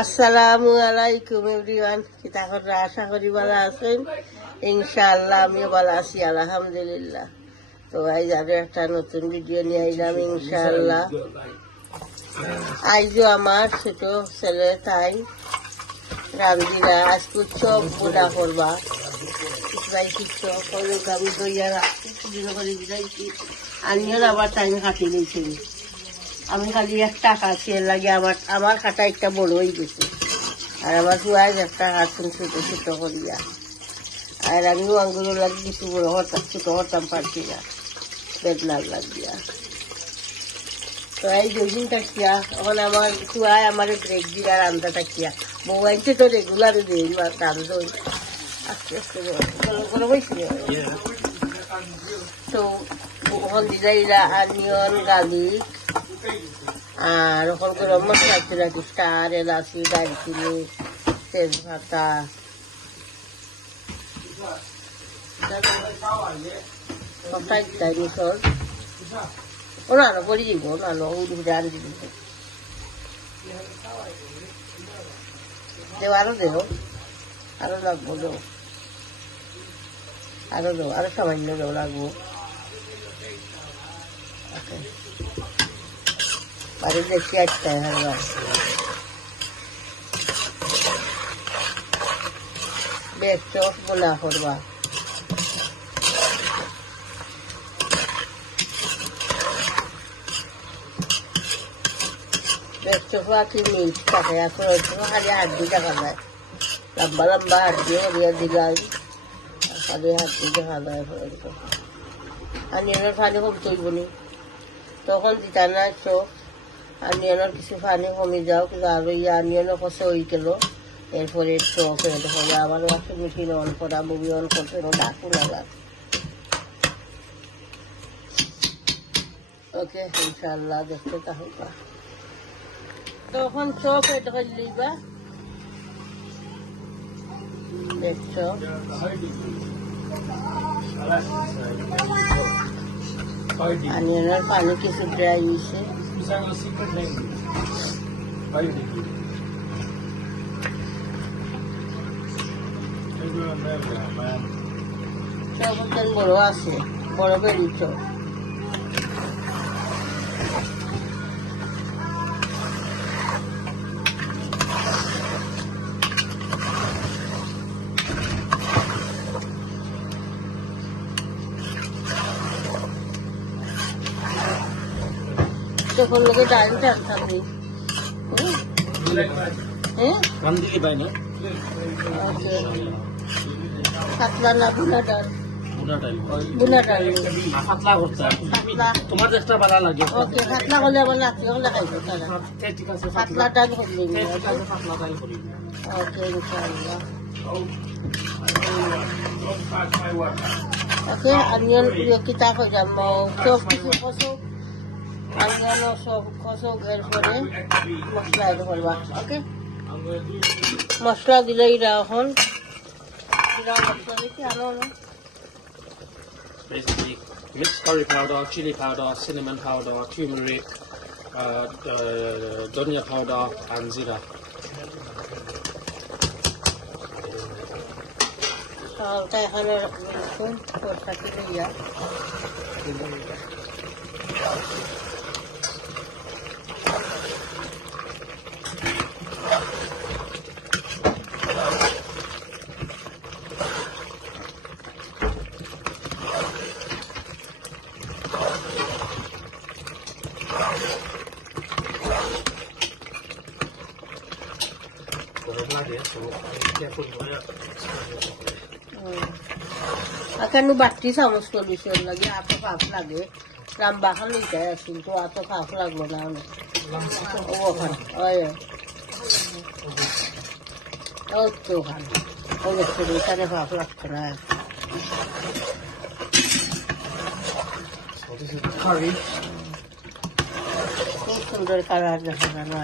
আসসালামু আলাইকুম এভরিওয়ান, কিতা করে আশা করি ভালো আছেন। ইনশাআল্লাহ আমিও ভালো আছি, আলহামদুলিল্লাহ। তো আজ আরো একটা নতুন ভিডিও নিয়ে আইলাম ইনশাআল্লাহ। আজও আমার ছোট ছেলে তাই রান্দিরা আজকে চপ বোনা করবা। আমি দইয়া রাখছি করে দিলাইছি, আনিও আবার টাইম কাটি দিয়েছি। আমি খালি একটা কাছি এর লাগে আমার কাটা একটা বড় হয়ে গেছে, আর আমার চুয়াই একটা কাটুন ছোট ছোট করিয়া। আর আমিও আঙ্গুলো লাগে কিছু বড় হতাম, ছোট হতাম পারছি না, বেদনার লাগিয়া। তো এই দুদিন থাকিয়া এখন আমার চুয়াই আমার ব্রেক দিয়া রান্না থাকিয়া মোবাইলতে তো রেগুলার দিই রান্ধ আস্তে আস্তে করে বসি। তো ওখান দিলা আনিয়ন গার্লিক আর ওখান গরম মশলা ছিল কি স্টার, এলাচি, দারচিনি, তেজপাতা, সবটা ইত্যাদি মিশল ওনানো করে দিব, ওনানো উড়ে আনি দিব। দেও আরো দেও, আরো লাগবো, দেও আরো দেও, আরো সামান্য দেও লাগবো। বাড়ি দেখি একটা বেশ চপ বোনা করবা। বেশ চপ কি মিল্ক থাকে, এখন খালি হাড্ডি দেখা যায়, লম্বা লম্বা হাড্ডি হরিয়া দিলাই খালি হাড্ডি দেখা যায়। আনিয়নের পানি কম তৈব নি, তখন দিতা না চপ। আনিয়নের কিছু পানি কমে যাও, কিন্তু আরো আনিয়নের কষে হয়ে গেল। এরপরে চপ হয়ে আবার ওয়াশিং মেশিন অন করা, মুভি অন করতে ডাকু লাগা। ওকে ইনশাল্লাহ দেখতে থাকবা। তখন চপ এটা করে লইবা, দেখছ আনিয়নের পানি কিছু ড্রাই হয়েছে। চপ বড় আছে, বড় বেরি চপ। তখন লোকে ডাল টাল থাকবে, পাতলা না বুনা ডাল, বুনা ডাল তোমার একটা ভালো লাগে। ওকে পাতলা করলে আবার নাচি লাগাইবো তারা, পাতলা ডাল করলে। ওকে ইনশাআল্লাহ। ওকে আনিয়ন কিতা হয়ে যাম চপ কিছু কষো, আনিয়ন সব কষো, এরপরে মশলা এড করবা। ওকে মশলা দিলে এরা এখন মশলা দেখি আরো Basically, mixed curry powder, chili powder, cinnamon powder, turmeric, dhania powder, and zira. চালটা এখানে রসুন সরষাকে লইয়া এখানে বাটি চামচ চলিছে লাগে, এত কাপ লাগে। রাম্বা খান লইটাই আসিল, তো এত কাপ লাগলো না ওখান ওখান ও দেখছে এখানে কাপ লাগছে না। খুব সুন্দর কালার দেখা যায় না।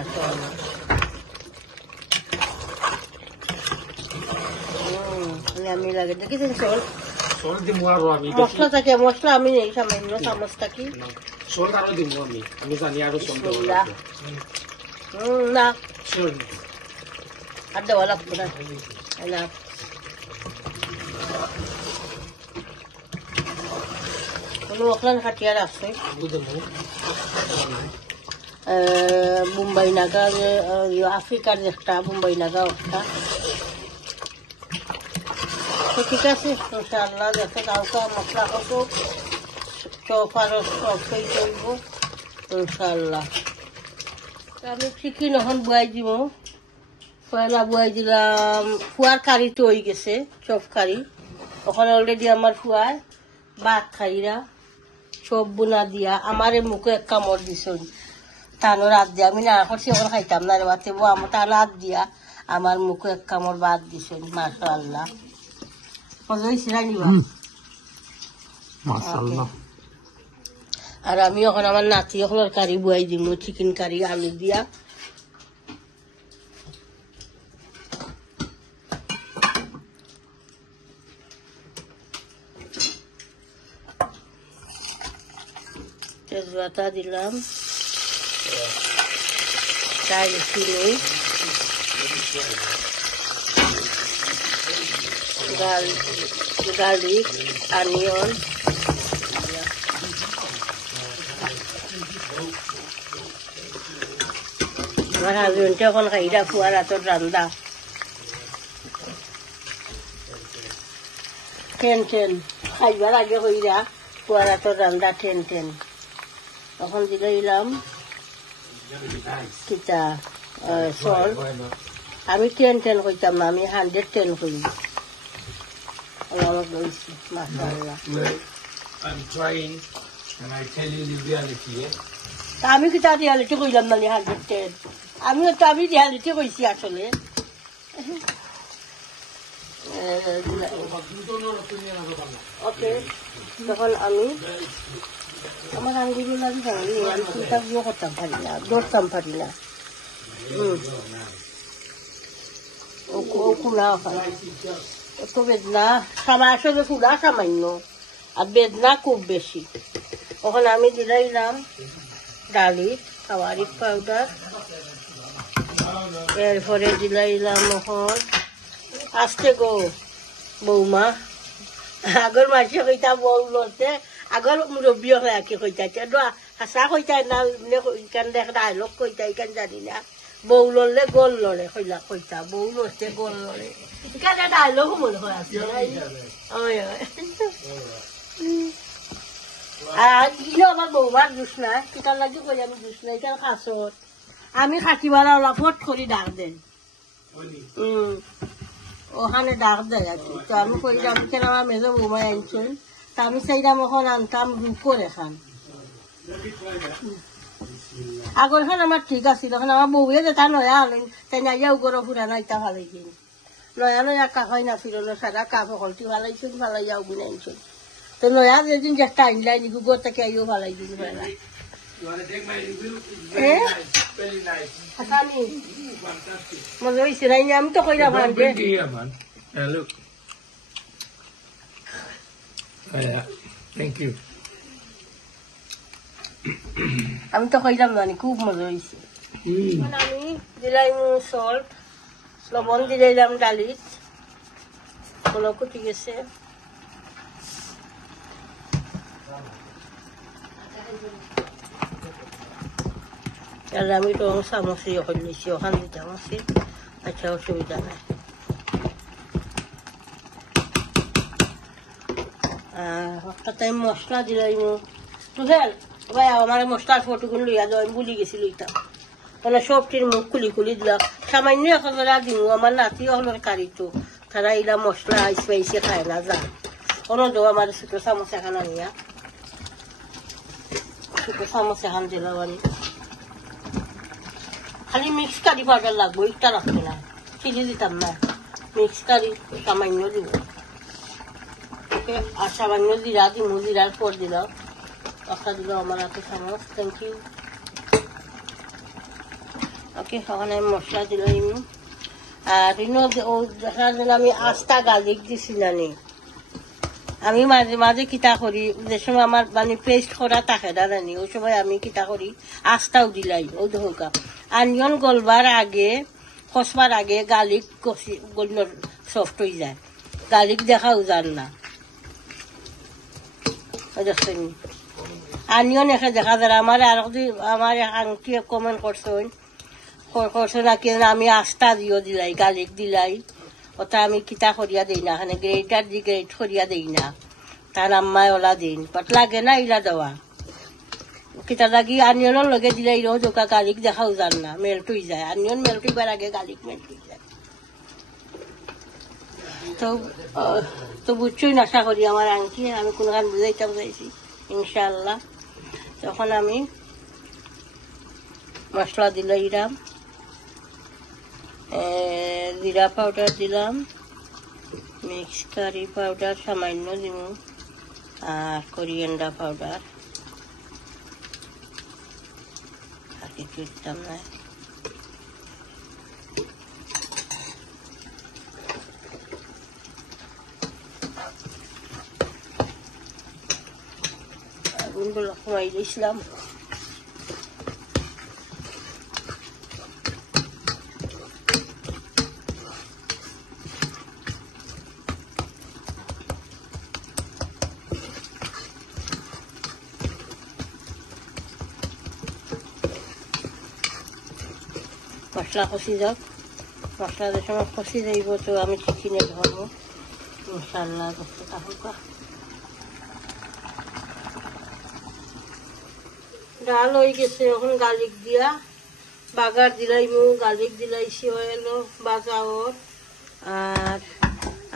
আমি লাগে দেখেছেন চল মশলা থাকে, মশলা আমি নেই সামান্য চামচ থাকি। Soal karo di mo mi. Kami sa niya ro som do. না Sorry. আর দেওয়া লাগতো না না কোনো ওখানে খাটিয়ার আছে Good morning. মুম্বাই নাগা আফ্রিকার একটা মুম্বাই নাগা একটা তো ঠিক আছে ইনশাআল্লাহ দেখো কাউকে মশলা কত চপ আরো সব হয়ে চলবো ইনশাআল্লাহ আমি চিকেন এখন বুয়াই দিব পয়লা বুয়াই দিলাম ফুয়ার কারি তো হয়ে গেছে চপ কারি ওখানে অলরেডি আমার ফুয়ার ভাত খাইরা চপ বোনা দিয়া আমার মুখে এক কামড় দিছ টানো রাত দিয়া আমি না করছি ওখানে খাইতাম না রে বাতে আমার টানো রাত দিয়া আমার মুখে এক কামড় ভাত দিছ মাশাআল্লাহ Mashallah. আর আমি এখন আমার নাতি এখন কারি বুয়াই দিব চিকেন কারি আলু দিয়া তেজপাতা দিলাম দারচিনি গার্লিক অনিয়ন আমার হাজবেন্ডে এখন খাইরা ফুয়ার হাতর রান্দা টেন খাইবার আগে হইরা ফুয়ার হাতর রান্দা টেন তখন দিলাম কিতা সল আমি 10 কইতাম না আমি 110 কই Allah বলছি মাশাআল্লাহ I'm trying and I tell you the reality, eh? আমি কিতা রিয়ালিটি কইলাম না 110 আমি রিয়ালিটি কইছি আসলে ওকে তখন আমি আমার আঙ্গুলি লাগি ভাঙলি আমি চিন্তা করতাম পারি না ধরতাম পারি না ও কুলা তো বেদনা আসলে কুলা সামান্য আর বেদনা খুব বেশি ওখানে আমি দিলাম ডালি খাওয়ারি পাউডার এরপরে দিলাম ওখান আস্তে গো বৌমা আগর মাসে কইতা বউ লতে আগর মুরব্বী হয়ে আঁকি কইতাছে হাসা কইতাই না ইকান দেখ ডায়লগ কইতা ইকান জানি না বউ লড়লে গোল লড়ে কইতা বউ লড়ছে গোল লড়ে ইকানে ডায়লগ মনে হয় আছে আর ইনো আমার বৌমার জুস না কিতার লাগি কই আমি জুস না ইকান খাসত আমি খাটিবালা ওলা ফট করি ডাক দেন ওখানে ডাক দেয় আর কি তো আমি কইলাম কেন আমার মেজো বৌমায় আনছেন তা আমি চাইলাম ওখানে আনতাম রূপর এখান আগর খান আমার ঠিক আছিল এখন আমার বউয়ে যেটা নয়া আনেন তাই নাইয়াও গরো ফুরা নাইতা ভালাইছেন নয়া কাকাই নাছিল সারা কাপ সকলটি ভালাইছেন ভালাইয়াও গুনে আনছেন তো নয়া যেদিন যেটা আনলাই নিগু গোর থেকে আইও ভালাই দিন ভালা You want to take my review? It's very nice. Very nice. Fantastic. মজা হয়েছে নাই আমি তো কইরা ভান Don't bring it here, man. Look. Yeah. Thank you. আমি তো কইলাম জানি খুব মজা হয়েছে আমি দিলাম সল্ট লবণ দিলাম ডালিত কোনো কুটি গেছে আর আমি তো চামচ ইয়ে করে নিয়েছি ওখান দিতাম আছে আচ্ছা অসুবিধা নাই একটা মশলা দিলাম বুঝলেন ভাই আমার মশলার ফটোগুলো লইয়া দাও আমি ভুলি গেছি লইতাম মানে সবটির মুখ খুলি দিলাম সামান্য এখন দিব আমার নাতি হলোর কারি তো তারা এলা মশলা স্পাইসি খায় না যা কোনো দেবো আমার ছোটো চামচ এখন আনিয়া ছোটো চামচ এখন দিলাম আমি খালি মিক্স কারি পাউডার লাগবো একটা রাখবে না চিনি দিতাম না মিক্স কারি সামান্য দিব ওকে আর সামান্য জিরা দিব জিরার পর দিলাম একটা দিল আমার হাতে চামচ থ্যাংক ইউ ওকে ওখানে মশলা দিলাম আর দেখা দিল আমি আস্তা গার্লিক দিছি জানি আমি মাঝে মাঝে কিতা করি যে সময় আমার মানে পেস্ট করা থাকে জানি ওই সময় আমি কিতা করি আস্তাও দিলাই ও ধোকা আনিয়ন গলবার আগে কষবার আগে গার্লিক কষি গলিল সফট হয়ে যায়, গার্লিক দেখাও যান না। আনিয়ন এসে দেখা যায় আমার আর আমার আংটি কমেন্ট করছো নাকি আমি আস্তা দিও দিলাই গার্লিক দিলাই, ওটা আমি কিতা করিয়া দিই না, মানে গ্রেটার দি গ্রেট করিয়া দিই না, তার আম্মায় ওলা দিন বাট লাগে না ইলা দেওয়া কিতা লাগি আনিয়নের লগে দিলে ইরো দোকা গার্লিক দেখাও যান না, মেল্ট হয়ে যায়, আনিয়ন মেল্ট হইবার আগে গার্লিক মেল্ট হয়ে যায়। তো বুঝছই আশা করি আমার আংটি আমি কোনখান বুঝাইতে বুঝাইছি ইনশাআল্লাহ। তখন আমি মশলা দিলাম, জিরা পাউডার দিলাম, মিক্স কারি পাউডার সামান্য দিব, আর কোরিয়েন্ডার পাউডার আর কিছু দিতাম না। আগুনগুলো কমাই দিয়েছিলাম। মশলা কষি যাক, মশলা যে সময় কষি যাইব তো আমি চিকেনে ধরবো ইনশাল্লাহ। ডাল হয়ে গেছে, এখন গার্লিক দিয়া বাগার দিলাইমু, গার্লিক দিলাইছি অয়েল বাজাওর। আর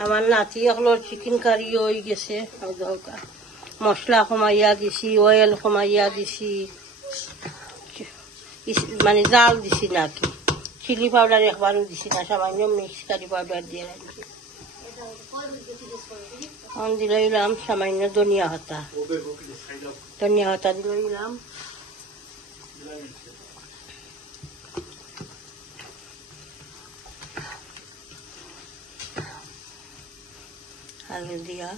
আমার নাতি হলোর চিকেন কারি হয়ে গেছে, মশলা কমাইয়া দিছি, অয়েল কমাইয়া দিছি, মানে জাল দিছি নাকি, চিলি পাউডার একবারও দিছি না, সামান্য মিক্স কারি পাউডার দিয়ে রাখছি। এখন দিলাম সামান্য ধনিয়া পাতা, ধনিয়া পাতা দিলাম, আলু দিয়া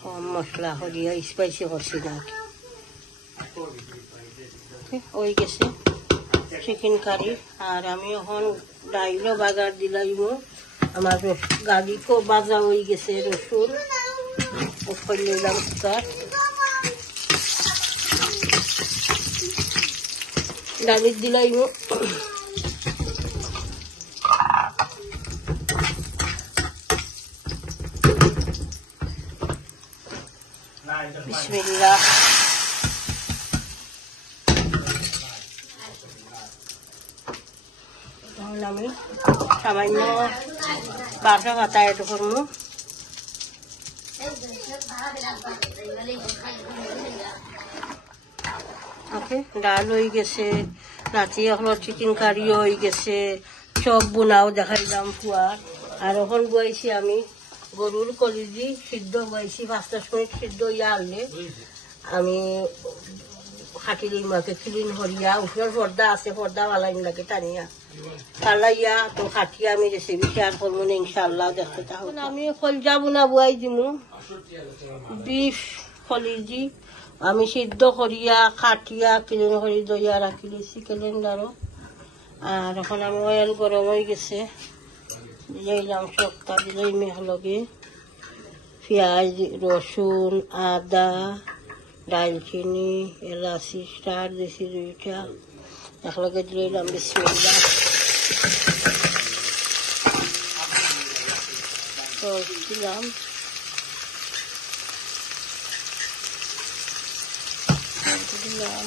কম মশলা করিয়া স্পাইসি করছি নাকি হয়ে গেছে চিকেন কারি। আর আমি এখন ডাইলও বাগার দিলাইব, আমার গার্লিকও বাজা হয়ে গেছে, রসুন নিলাম কুকার, গার্লিক দিলাইব, বিসমিল্লাহ। তখন আমি সামান্য বাসা কাটা এটো করবো, ডাল হয়ে গেছে, নাচি এখন চিকেন কারিও হয়ে গেছে, সব বোনাও দেখাইলাম ফুয়ার। আর এখন বইছি আমি গরুর কলিজি সিদ্ধ বইছি, 5-10 মিনিট সিদ্ধ ইয়া আনলে আমি খাটিলি মাকে ক্লিন করিয়া উপরের পর্দা আছে, পর্দা বালাইন লাগে টানিয়া কালাইয়া তো খাটিয়া আমি রেসিপি শেয়ার করবো না ইনশাআল্লাহ। দেখতে তখন আমি কলজা বোনা বুয়াই দিমু, বিফ কলিজি আমি সিদ্ধ করিয়া খাটিয়া ক্লিন করি দইয়া রাখি দিয়েছি ক্যালেন্ডারও। আর এখন আমি অয়েল গরম হয়ে গেছে, দিলাম সবটা, দিলাই মেহলগে পেঁয়াজ, রসুন, আদা, দালচিনি, এলাচি স্টার দিয়েছি 2টা, একলগে দিলাম বিসমিল্লাহ। দিলাম দিলাম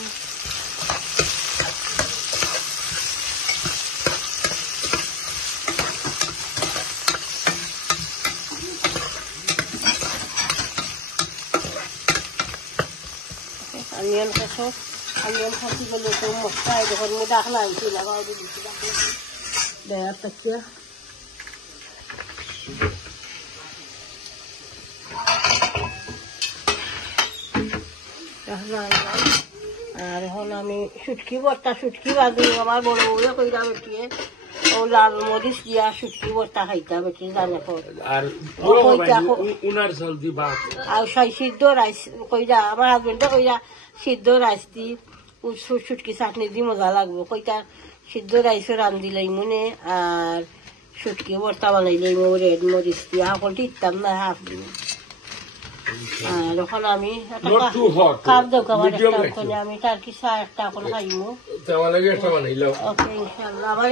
অনিয়ন কষো, অনিয়ন কষি গেলে তো মশলা যখন ডাক না আনছি লাগাও দিচ্ছি দেয়ার তাকিয়া। আর এখন আমি শুটকি ভর্তা, শুটকি বাজু আমার বড় বউয়ে কইরা বেটিয়ে ও লাল মরিচ দিয়া শুটকি ভর্তা খাইতা বেটি জানে আর সিদ্ধ রাইস কইরা আমার হাজবেন্ডে কইরা সিদ্ধ রাইস দি শুটকি চাটনি দি মজা লাগবো, কইতা সিদ্ধ রাইসও রান্ধি লাইমুনে আর শুটকি ভর্তা বানাই লাইমু রেড মরিচ দিয়া সকলটি ইত্যাম না হাফ দিন আর এখন আমি Not too hot. কাপ দেব আমার Medium একটা রাখি। করে আমি টার্কি চা একটা এখন খাইমু তোমার লাগে একটা বানাইলাম। ওকে ইনশাআল্লাহ আমার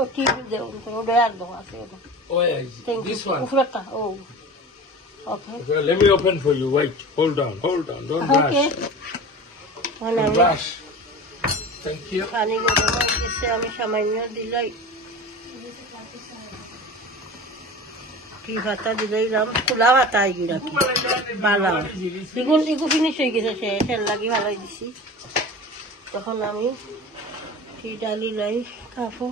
ও টিভি দেব কোনো ডয়ার দাও আছে Oh yeah, thank this you one. উপরেটা ও okay Okay, let me open for you. Wait, hold on, don't okay rush. মানে Don't আমি rush. Thank you. পানি গরম হয়ে গেছে আমি সামান্য দিলাই কি ভাতা দিলাম খোলা ভাতা এগুলা কি ভালো এগুলো ফিনিশ হয়ে গেছে সে তেল লাগি ভালোই দিছি তখন আমি সেই ডালি লাই খাবো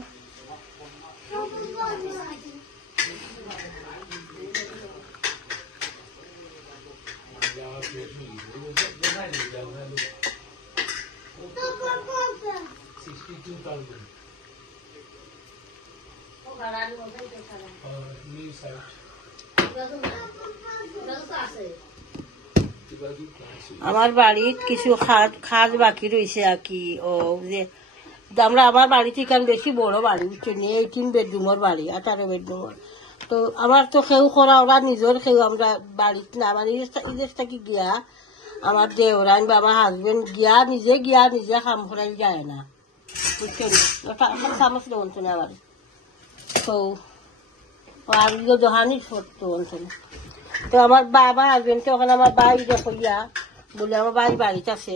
আমার বাড়িত কিছু খাদ বাকি রয়েছে আর কি ও যে আমরা আমার বাড়িতে এখান বেশি বড় বাড়ি বুঝছেন 18 বেডরুমের বাড়ি 18 বেডরুমের তো আমার তো কেউ করা ওরা নিজের কেউ আমরা বাড়িতে না মানে ইদেশটা কি গিয়া আমার দেওরান বা আমার হাজবেন্ড গিয়া নিজে কাম করাই যায় না বুঝছেন ওটা চামচ দেবন না আবার তো আর দোহানি সত্য তো আমার বাবা হাজবেন্ড তো ওখানে আমার বাই দেখইয়া বলে আমার বাই বাড়িতে আছে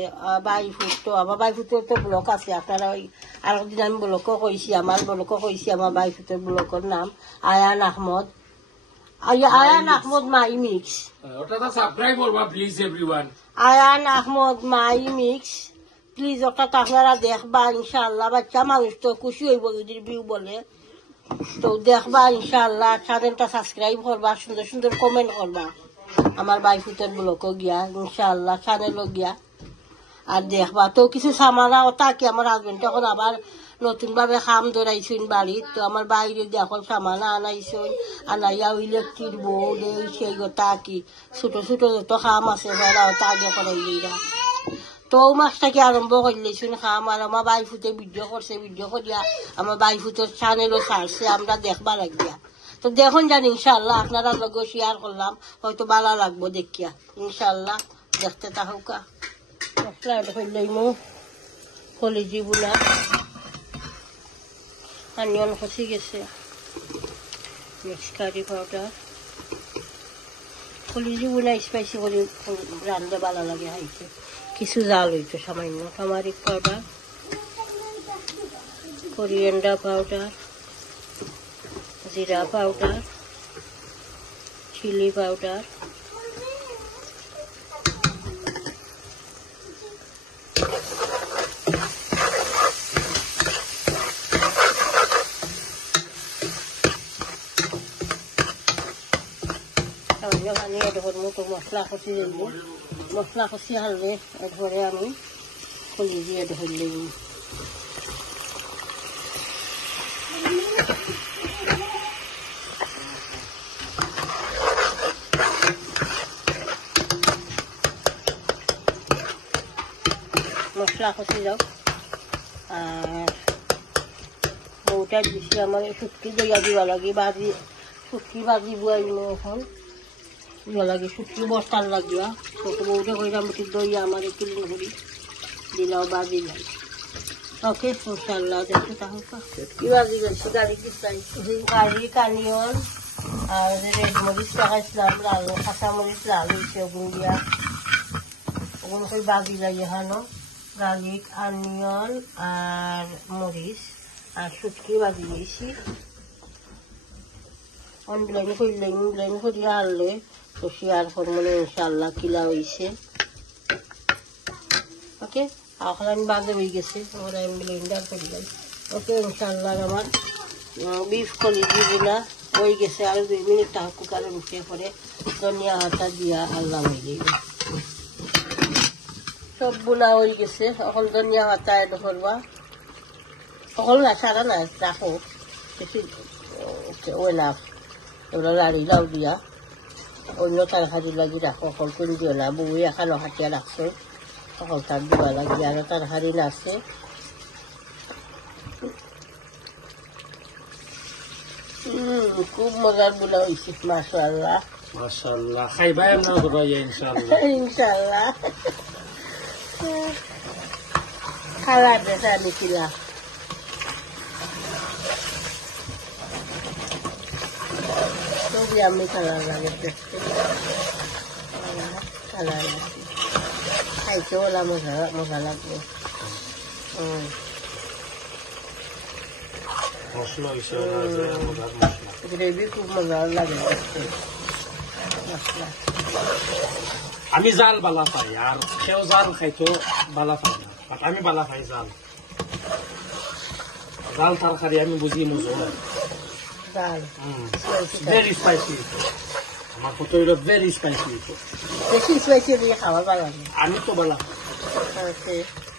বাই ফুটো আমার বাই ফুটোর তো ব্লক আছে আপনারা ওই আরেকদিন আমি ব্লকও কইছি আমার ব্লকও কইছি আমার বাই ফুটোর ব্লকের নাম আয়ান আহমদ মাই মিক্স ওটা সাবস্ক্রাইব করবা please everyone Ayan Ahmad my mix please ওটা তো আপনারা দেখবা ইনশাআল্লাহ বাচ্চা মানুষ তো খুশি হইব যদি ভিউ বলে তো দেখবা ইনশাআল্লাহ চ্যানেলটা সাবস্ক্রাইব করবা সুন্দর সুন্দর কমেন্ট করবা আমার বাইফুটের ব্লগও গিয়া ইনশাআল্লাহ চ্যানেলও গিয়া আর দেখবা তো কিছু সামানা ওটা কি আমার হাজবেন্ড এখন আবার নতুন ভাবে খাম ধরাইছেন বাড়ির তো আমার বাইরে এখন সামানা আনাইছেন আনাইয়া ইলেকট্রিক বোর্ড এই সেই গোটা কি ছোট ছোট যত খাম আছে ওটা আগে করাই দিই তো মাছটাকে আরম্ভ করলেছেন খাম আর আমার বাইফুটে ভিডিও করছে ভিডিও করিয়া আমার বাইফুটের চ্যানেলও ছাড়ছে আমরা দেখবা লাগিয়া তো দেখুন জানি ইনশাআল্লাহ আপনারা লগে শেয়ার করলাম হয়তো ভালো লাগবো দেখিয়া ইনশাআল্লাহ দেখতে থাকুকা মশলা হইলেইমু কলিজি বুনা অনিয়ন খসি গেছে মিক্স কারি পাউডার কলিজি বুনা স্পাইসি করে রান্ধতে ভালো লাগে খাইতে কিছু জাল হইতো সামান্য টামারিক পাউডার কোরিয়েন্ডার পাউডার জিরা পাউডার চিলি পাউডার পানি এডোর মতো মশলা কষি দিব মশলা কষি হাললে এরপরে আমি খুলি দিয়ে ধরলে মশলা কষি যাও আর বউটা দিছি আমার শুটকি দইয়া দিবা লাগে বাজি শুটকি বাজি বুয়াইনো এখন দিবা লাগে শুটকি বস্তার লাগিয়া ছোট বউটা কইরাম বেটি দইয়া আমার ক্লিন করি দিলাও বাজি যাই ওকে ইনশাআল্লাহ দেখতে থাকো শুটকি বাজি গেছে গাড়ি দিছাই গাড়ি কানিয়ন আর রেড মরিচ লাগাইছিলাম লাল কাঁচা মরিচ লাল হয়েছে ওগুন দিয়া ওগুন কই বাজি লাগে হানো গার্লিক অনিয়ন আর মরিচ আর শুটকি বাজি দিয়েছি অনলাইনে করলাম অনলাইনে করিয়া আনলে তো শেয়ার করবো ইনশাআল্লাহ কিলা হয়েছে ওকে এখন বাজে হয়ে গেছে ওরা আমি ব্লেন্ডার করলাম ওকে ইনশাআল্লাহ আমার বিফ কলিজি বুনা হয়ে গেছে আর 2 মিনিট কুকারে উঠে পরে ধনিয়া পাতা দিয়া আল্লাহ হয়ে সব বুনা হয়ে গেছে এখন ধনিয়া পাতা এড করবা সকল না সারা না রাখো বেশি ওই লাভ ওরা লাড়ি লাউ দিয়া অন্য তরকারি লাগি রাখো সকল করে দিও না বউয়ে এখানো হাতিয়া রাখছো সকল তার দিবা লাগি আরো তরকারি নাচে খুব মজার বোনা হয়েছে মাশাআল্লাহ মাশাআল্লাহ খাইবাই আমরা ঘুরাইয়া ইনশাআল্লাহ ইনশাআল্লাহ খালা বেটা নিছিলা খুবই আমি কালার লাগে দেখতে কালার আছে খাইতে ওলা মজা লাগবে মশলা হিসেবে মজার মশলা গ্রেভি খুব মজা লাগে দেখতে মশলা আমি জাল বালা পাই আর সেও জাল খাইতো বালা পাই না বাট আমি বালা খাই জাল জাল তরকারি আমি বুঝি মজা ডাল ভেরি স্পাইসি আমার কত হইল ভেরি স্পাইসি বেশি স্পাইসি দিয়ে খাওয়া ভালো লাগে আমি তো বালা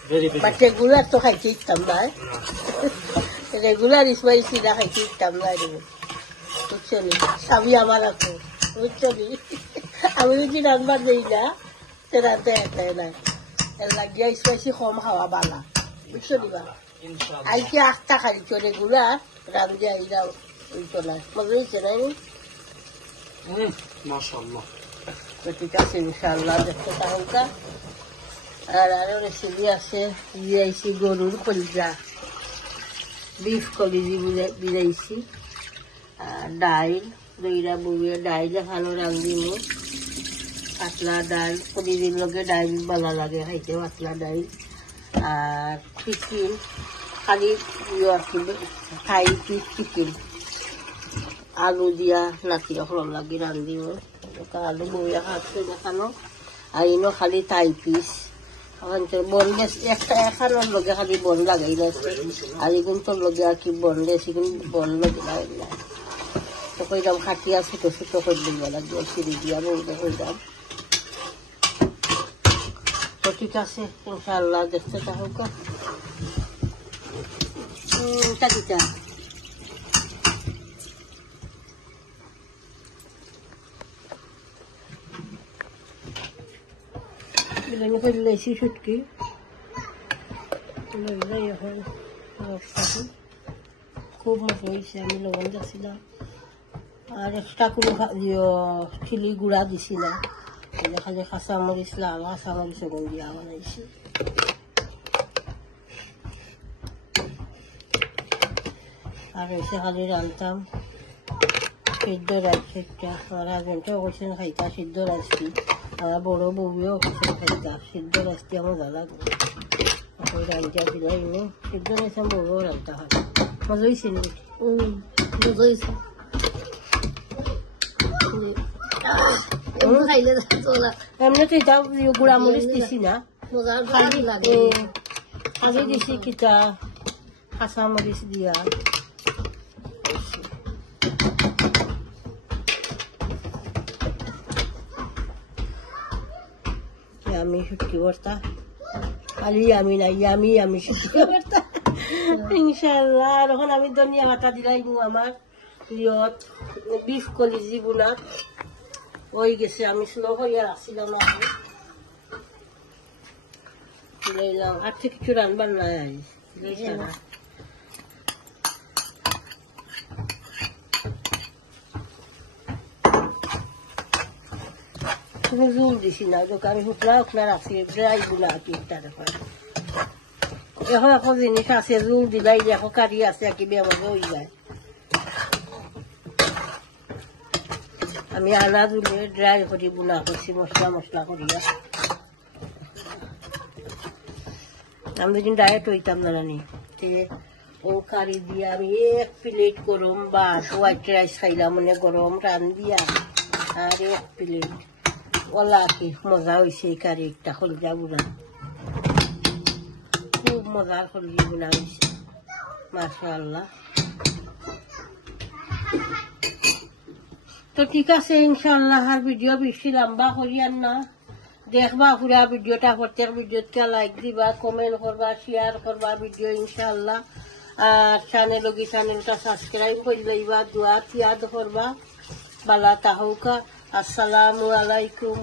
ভেরি ভেরি বাট রেগুলার তো খাইতে ইচ্ছাম না রেগুলার স্পাইসি না খাইতে ইচ্ছাম না বুঝছো নি স্বামী আমার আছে বুঝছো নি আমি যদি রান্নার দিই না সে রাতে একটাই না এর লাগিয়া স্পাইসি কম খাওয়া বালা বুঝছো নি বা আইকে 8টা খাইছো রেগুলার রান্ধি আইরা চলে মজা হয়েছে না মাশাআল্লাহ ঠিক আছে ইনশাআল্লাহ দেখতে তাহলে আর আরো রেসিপি আছে দিয়েছি গরুর কলিজা বিফ কলিজি বিদাইছি ডাইল দইরা বউয়ে ডাইল ভালো রাঁধিব পাতলা ডাইল প্রতিদিন লগে ডাইল ভালো লাগে খাইতে পাতলা ডাইল আর চিকেন খালি খাই পিস চিকেন আলু দিয়া নাতি রকম লাগে রাঁধিব আলু বউয়া খাচ্ছে দেখানো আর ইনো খালি তাই পিস বন গেছে একটা এখানোর লগে খালি বন লাগাই লাগছে আর এগুন তোর লগে আর কি বন গেছে এগুন বন লগে লাগাই না তো কইলাম খাটিয়া ছোট ছোট করে দিব লাগবে সিঁড়ি দিয়া বউটা কইলাম তো ঠিক আছে ইনশাআল্লাহ দেখতে থাকুক টাকিটা বিরিয়ানি করে লেছি শুটকি এখন খুব মজা হয়েছে আমি লবণ যাচ্ছিলাম আর এক্সট্রা কোনো চিলি গুঁড়া দিছি না খালি কাঁচামরিচ লাল কাঁচামরিচ ওগুন দিয়া বানাইছি আর এসে খালি রাঁধতাম সিদ্ধ রাইস একটা আমার হাজবেন্ডটাও করছেন খাইতা সিদ্ধ রাইসটি আমার বড় বউও করছেন খাইতা সিদ্ধ রাইসটি আমার ভালো লাগবে এখন রাঁধা দিলাই নে সিদ্ধ রাইস আমার বউও রাঁধতে হয় মজা হয়েছে নাকি মজা হয়েছে এমনি তো এটা গুঁড়া মরিচ দিছি না খালি দিছি কিতা কাঁচা মরিচ দিয়া আমি শুটকি ভর্তা খালি আমি নাই আমি শুটকি ভর্তা ইনশাআল্লাহ আর এখন আমি ধনিয়া পাতা দিলাই আমার প্রিয়ত বিফ কলিজি বোনাত হয়ে গেছে আমি স্লো হইয়া রাখছিলাম না দিলাম আর থেকে কিছু রান্নার নাই কোনো জোর দিছি না আমি শুকনা রাখছি ড্রাই গুলা কি তার এখন জিনিস আছে জোর দিলাই দেখো কারি আছে কি বেমার হয়ে যায় আমি আনা জুলে ড্রাই করি বোনা করছি মশলা করিয়া আমি যদি ডায়েট হইতাম না জানি ও কারি দিয়ে আমি 1 প্লেট গরম বা হোয়াইট রাইস খাইলাম মানে গরম রান দিয়া আর 1 প্লেট ওলা কি মজা হয়েছে এই কারি একটা কলিজা বোনা খুব মজার কলিজা বোনা হয়েছে মাশাআল্লাহ তো ঠিক আছে ইনশাআল্লাহ আর ভিডিও বেশি লম্বা করিয়ান না দেখবা পুরা ভিডিওটা প্রত্যেক ভিডিওটা লাইক দিবা কমেন্ট করবা শেয়ার করবা ভিডিও ইনশাআল্লাহ আর চ্যানেলটা সাবস্ক্রাইব করে লইবা দোয়া ইয়াদ করবা বালা তাহুকা আসসালামু আলাইকুম